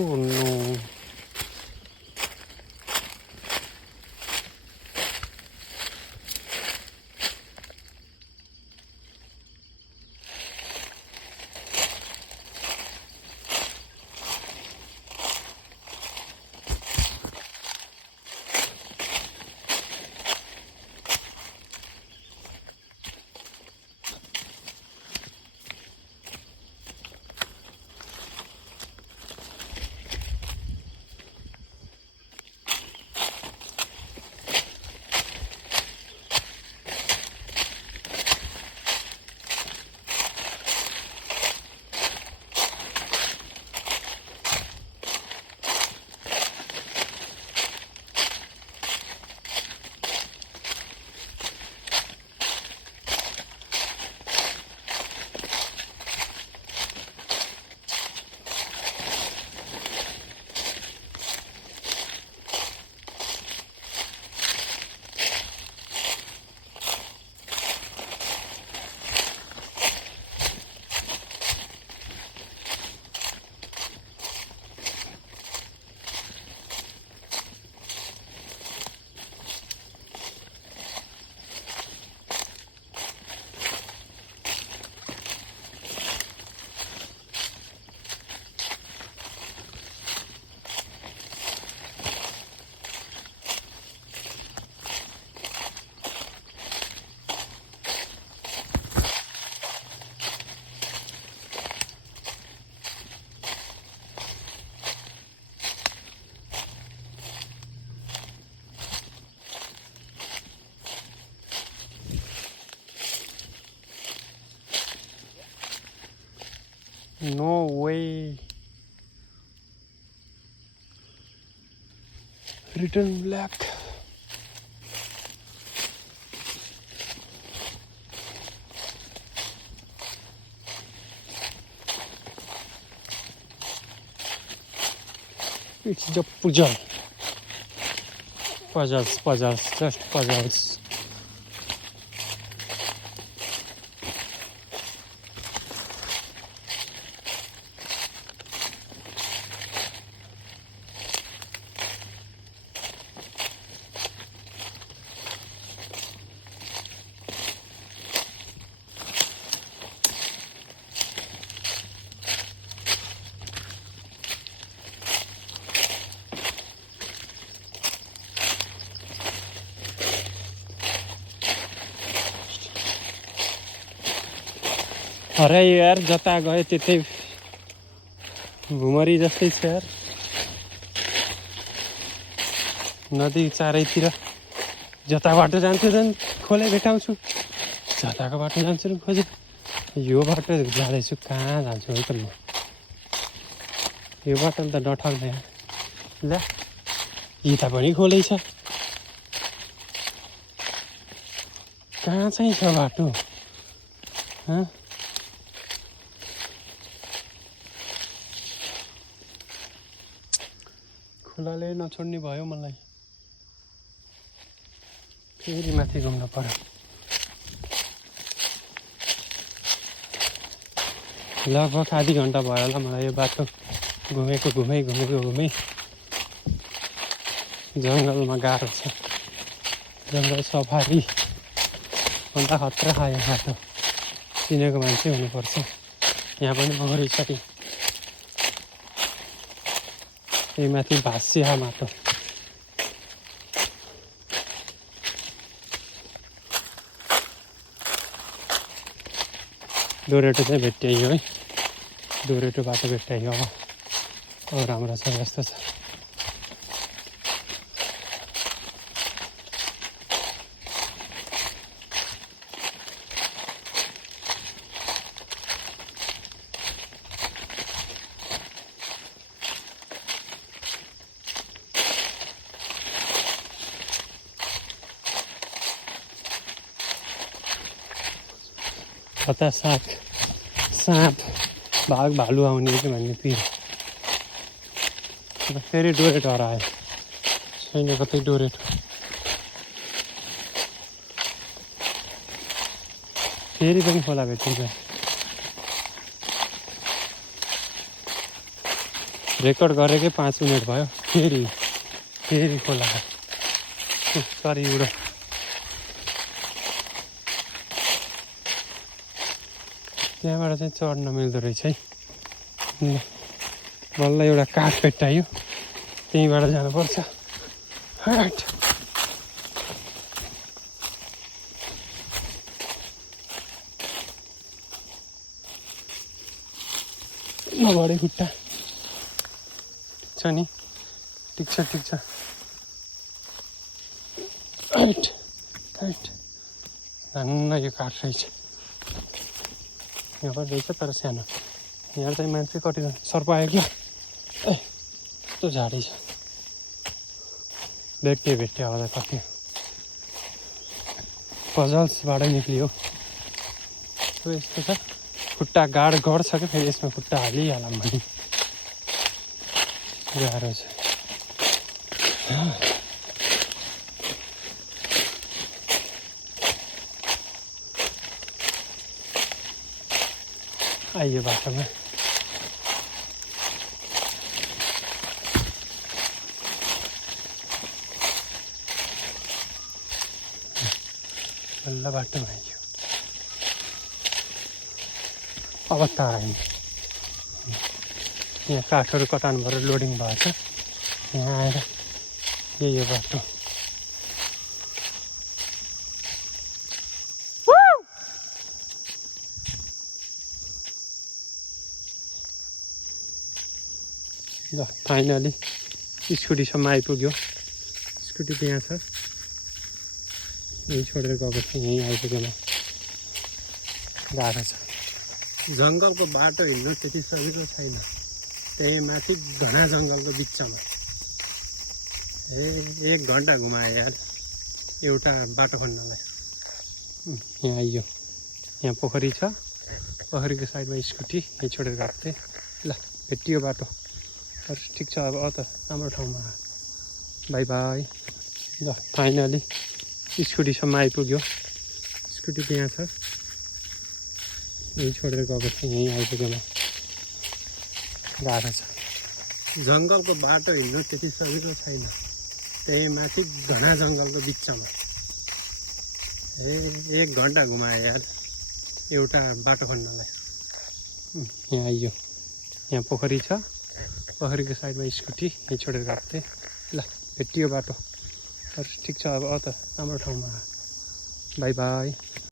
Oh no. No way. Return black. It's the puzzle. Puzzles, just puzzles. अरे यार जता गए त्यतै भुमरी जस्तै छ यार नदी चारैतिर जता बाटो जान्छु झन् खोले भेटाउँछु जताको बाटो जान्छु नि खोजे यो बाटो जाँदैछु कहाँ जान्छु है त म यो बाटोले त डठाउँदैन ल यता पनि खोलै छ कहाँ चाहिँ छ बाटो हँ खोलाले नछोड्ने भयो मलाई फेरि माथि घुम्न पर्यो लगभग आधी घन्टा भयो होला मलाई यो बाटो घुमेँ जङ्गलमा गाह्रो छ जङ्गल सफारी अन्त खतरा खायो बाटो चिनेको मान्छे हुनुपर्छ यहाँ पनि मगरी छ यही माथि भाँसिया माटो दोरेटो चाहिँ भेट्टाइयो है दोरेटो बाटो भेट्टाइयो अब राम्रो छ जस्तो छ कता साँप बाघ भालु आउने कि भन्ने पिर फेरि डोरेटो हरायो छैन कतै डोरेटो फेरि पनि खोला भेटिन्छ रेकर्ड गरेकै 5 मिनट भयो फेरि खोला सरी उडो त्यहाँबाट चाहिँ चढ्न मिल्दो रहेछ है बल्ल एउटा काठ भेट्टायो त्यहीँबाट जानुपर्छ हट नबढे खुट्टा ठिक छ नि ठिक छ हट धन्न यो काठ रहेछ यहाँ पनि रहेछ तर सानो यहाँ चाहिँ मान्छे कति सर्प आयो क्या यस्तो झाडी छ भेट्यो अब त कति पजल्सबाट निक्लियो यस्तो छ खुट्टा गर्छ क्या फेरि यसमा खुट्टा हालिहालौँ भने गाह्रो छ आइयो बाटोमा बल्ल बाटोमा आइयो अब त आयो यहाँ काठहरू कटानबाट लोडिङ भएको छ यहाँ आएर यो बाटो ल फाइनली स्कुटीसम्म आइपुग्यो स्कुटी त्यहाँ छ यहीँ छोडेर गएको छ यहीँ आइपुग्योमा गाह्रो छ जङ्गलको बाटो हिँड्नु त्यति सजिलो छैन त्यही माथि घना जङ्गलको बिचमा 1 घन्टा घुमायो यार एउटा बाटो खन्नलाई यहाँ आइयो यहाँ पोखरी छ पोखरीको साइडमा स्कुटी यहीँ छोडेर गएको थिएँ ल भेटियो बाटो ठिक छ अब त राम्रो ठाउँमा बाई बाई ल फाइनली स्कुटीसम्म आइपुग्यो स्कुटी त्यहाँ छ यहीँ छोडेर गएको थिएँ यहीँ आइपुग्योमा गाह्रो छ जङ्गलको बाटो हिँड्नु त्यति सजिलो छैन त्यही माथि घना जङ्गलको बिचमा 1 घन्टा घुमायो यार एउटा बाटो खन्नलाई यहाँ आइयो यहाँ पोखरी छ पोखरीको साइडमा स्कुटी यहीँ छोडेर गएको थिएँ ल भेटियो बाटो ठिक छ अब त राम्रो ठाउँमा बाई बाई